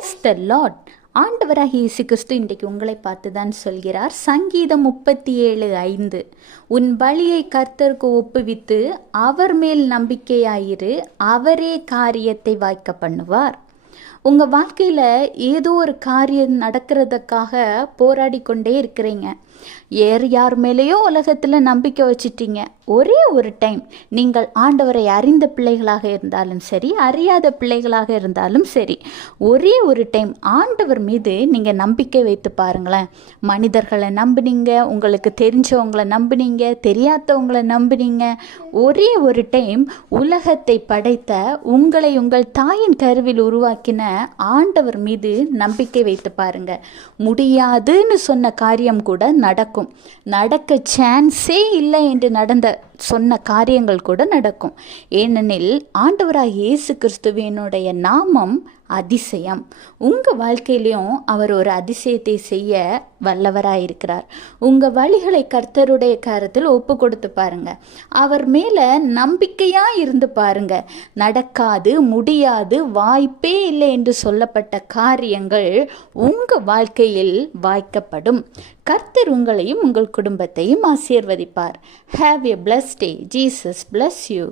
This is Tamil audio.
Praise the Lord. ஆண்டவராகிய இயேசு கிறிஸ்து இன்றைக்கு உங்களை பார்த்து தான் சொல்கிறார். சங்கீதம் 37:5, உன் பலியை கர்த்தருக்கு ஒப்புவித்து அவர் மேல் நம்பிக்கையாயிரு, அவரே காரியத்தை வாய்க்க பண்ணுவார். உங்கள் வாழ்க்கையில் ஏதோ ஒரு காரியம் நடக்கிறதுக்காக போராடி கொண்டே இருக்கிறீங்க. யார் மேலேயோ உலகத்தில் நம்பிக்கை வச்சிட்டீங்க. ஒரே ஒரு டைம் நீங்கள் ஆண்டவரை அறிந்த பிள்ளைகளாக இருந்தாலும் சரி, அறியாத பிள்ளைகளாக இருந்தாலும் சரி, ஒரே ஒரு டைம் ஆண்டவர் மீது நீங்கள் நம்பிக்கை வைத்து பாருங்களேன். மனிதர்களை நம்பினீங்க, உங்களுக்கு தெரிஞ்சவங்களை நம்பினீங்க, தெரியாதவங்களை நம்பினீங்க. ஒரே ஒரு டைம் உலகத்தை படைத்த உங்களை உங்கள் தாயின் கருவில் உருவாக்கின ஆண்டவர் மீது நம்பிக்கை வைத்து பாருங்க. முடியாதுன்னு சொன்ன காரியம் கூட நடக்கும். நடக்க சான்ஸே இல்லை என்று சொன்ன காரியங்கள் கூட நடக்கும். ஏனெனில் ஆண்டவராகிய இயேசு கிறிஸ்துவினுடைய நாமம் அதிசயம். உங்கள் வாழ்க்கையிலையும் அவர் ஒரு அதிசயத்தை செய்ய வல்லவராயிருக்கிறார். உங்கள் வழிகளை கர்த்தருடைய கரத்தில் ஒப்பு கொடுத்து பாருங்க. அவர் மேலே நம்பிக்கையாக இருந்து பாருங்க. நடக்காது, முடியாது, வாய்ப்பே இல்லை என்று சொல்லப்பட்ட காரியங்கள் உங்கள் வாழ்க்கையில் வாய்க்கப்படும். கர்த்தர் உங்களையும் உங்கள் குடும்பத்தையும் ஆசீர்வதிப்பார். Have a blessed day. Jesus bless you.